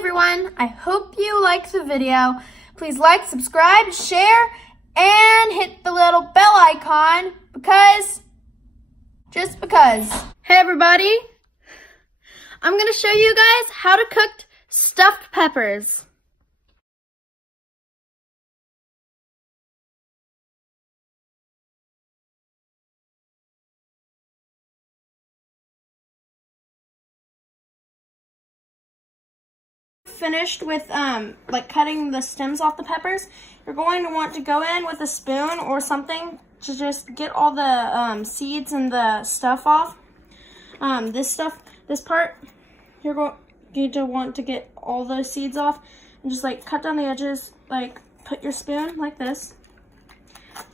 everyone, I hope you liked the video. Please like, subscribe, share, and hit the little bell icon just because. Hey everybody, I'm gonna show you guys how to cook stuffed peppers. Finished with cutting the stems off the peppers, you're going to want to go in with a spoon or something to just get all the seeds and the stuff off. This part, you're going to want to get all those seeds off and just cut down the edges, put your spoon like this,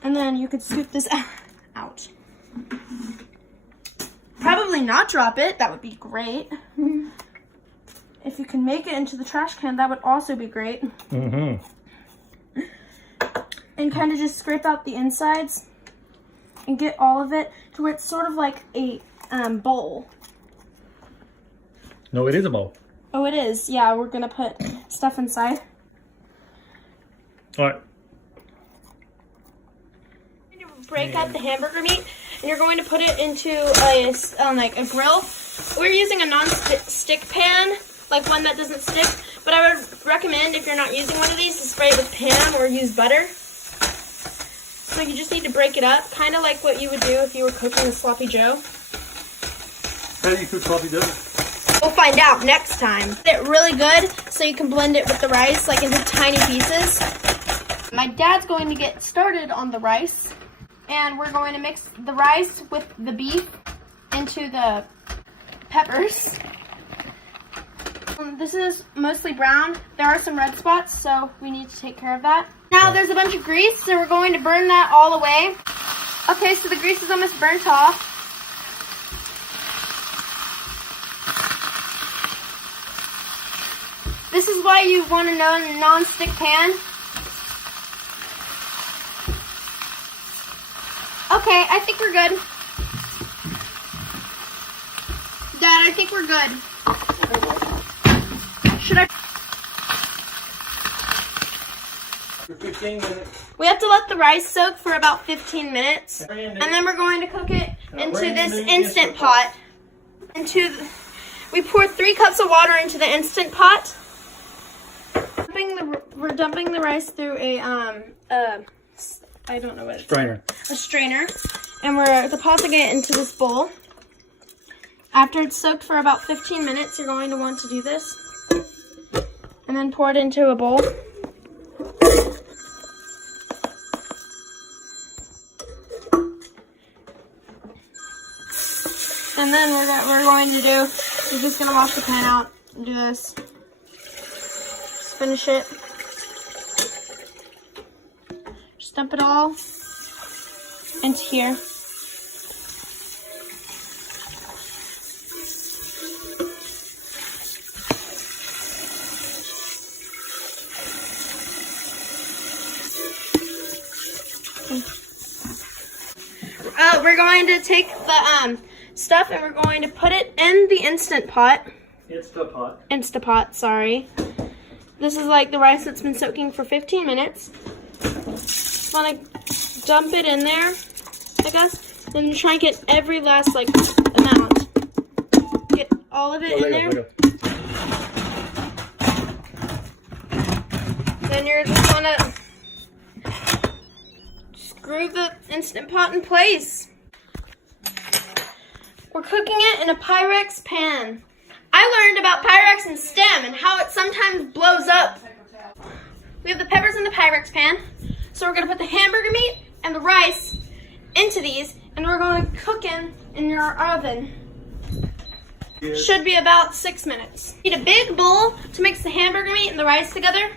and then you could scoop this out. Probably not drop it, that would be great. If you can make it into the trash can, that would also be great. And kind of just scrape out the insides and get all of it to where it's sort of like a bowl. No, it is a bowl. Oh, it is. Yeah, we're going to put stuff inside. All right. You're going to break up the hamburger meat, and you're going to put it into a grill. We're using a non-stick pan, like one that doesn't stick, but I would recommend, if you're not using one of these, to spray it with Pam or use butter. So you just need to break it up, kind of like what you would do if you were cooking a sloppy joe. How do you cook sloppy joe? We'll find out next time. Get it really good so you can blend it with the rice, into tiny pieces. My dad's going to get started on the rice, and we're going to mix the rice with the beef into the peppers. This is mostly brown. There are some red spots, so we need to take care of that. Now there's a bunch of grease, so we're going to burn that all away. Okay, so the grease is almost burnt off. This is why you want a non-stick pan. Okay, I think we're good. Dad, I think we're good. Should I? For 15 minutes. We have to let the rice soak for about 15 minutes. And then we're going to cook it into this Instant Pot. We pour 3 cups of water into the Instant Pot. We're dumping the rice through a I don't know what it's Strainer. A strainer. And we're depositing it into this bowl. After it's soaked for about 15 minutes, you're going to want to do this. And then pour it into a bowl. And then what we're going to do, we're just going to wash the pan out and do this. Just finish it. Just dump it all into here. We're going to take the stuff and we're going to put it in the Instant Pot. Instapot, sorry. This is the rice that's been soaking for 15 minutes. Just want to dump it in there, I guess. Then try and get every last amount. Get all of it in there. Then you're just gonna screw the Instant Pot in place. We're cooking it in a Pyrex pan. I learned about Pyrex and STEM and how it sometimes blows up. We have the peppers in the Pyrex pan. So we're going to put the hamburger meat and the rice into these, and we're going to cook in your oven. Should be about 6 minutes. Need a big bowl to mix the hamburger meat and the rice together.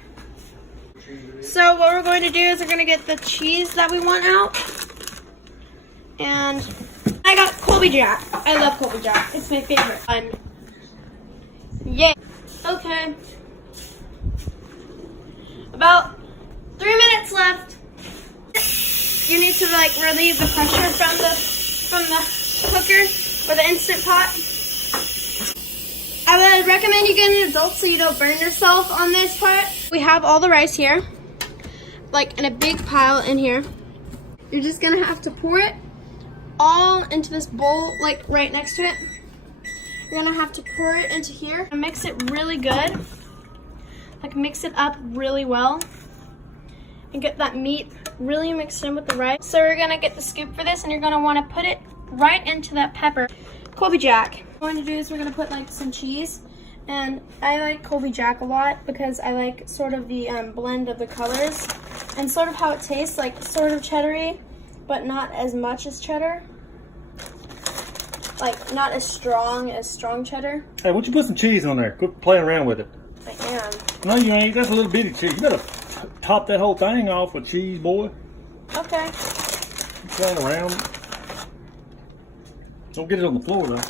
So what we're going to do is we're going to get the cheese that we want out. And I got Colby Jack. I love Colby Jack. It's my favorite one. Yay. Okay. About 3 minutes left. You need to relieve the pressure from the cooker or the Instant Pot. I I would recommend you get an adult so you don't burn yourself on this part. We have all the rice here, like in a big pile in here. You're just gonna have to pour it all into this bowl, like right next to it. You're gonna have to pour it into here and mix it really good. Like mix it up really well and get that meat really mixed in with the rice. So we're gonna get the scoop for this and you're gonna wanna put it right into that pepper. Colby Jack. What we're going to do is we're going to put like some cheese, and I like Colby Jack a lot because I like sort of the blend of the colors and sort of how it tastes, like sort of cheddary, but not as much as cheddar. Like not as strong cheddar. Hey, why don't you put some cheese on there? Quit playing around with it. I am. No, you ain't. That's a little bitty cheese. You better top that whole thing off with cheese, boy. Okay. Quit playing around. Don't get it on the floor, though.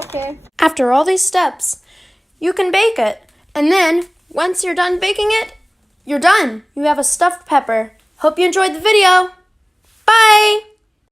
Okay. After all these steps, you can bake it. And then, once you're done baking it, you're done. You have a stuffed pepper. Hope you enjoyed the video. Bye!